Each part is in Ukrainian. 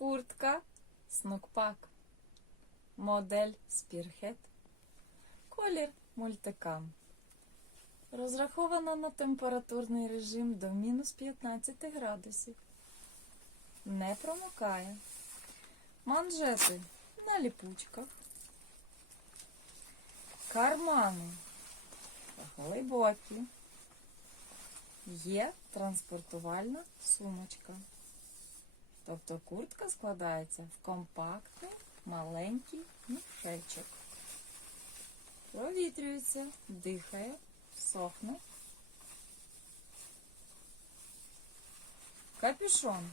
Куртка Снукпак. Модель Spearhead. Колір мультикам. Розрахована на температурний режим до мінус 15 градусів. Не промокає. Манжети на ліпучках. Кармани глибокі. Є транспортувальна сумочка. Тобто куртка складається в компактний маленький мішечок. Провітрюється, дихає, сохне. Капюшон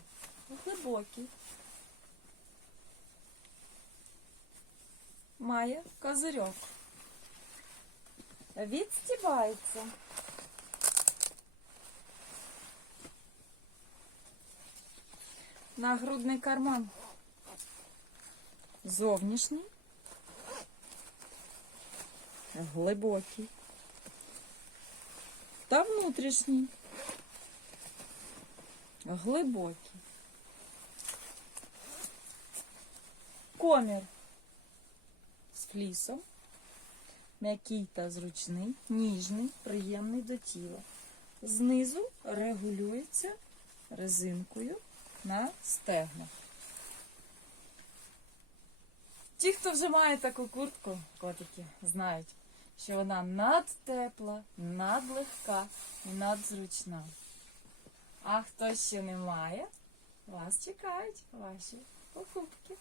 глибокий. Має козирьок. Відстібається. Нагрудний карман. Зовнішній. Глибокий. Та внутрішній. Глибокий. Комір з флісом. М'який та зручний, ніжний, приємний до тіла. Знизу регулюється резинкою на стегна. Ті, хто вже має таку куртку, котики, знають, що вона надтепла, надлегка і надзручна. А хто ще не має, вас чекають ваші покупки.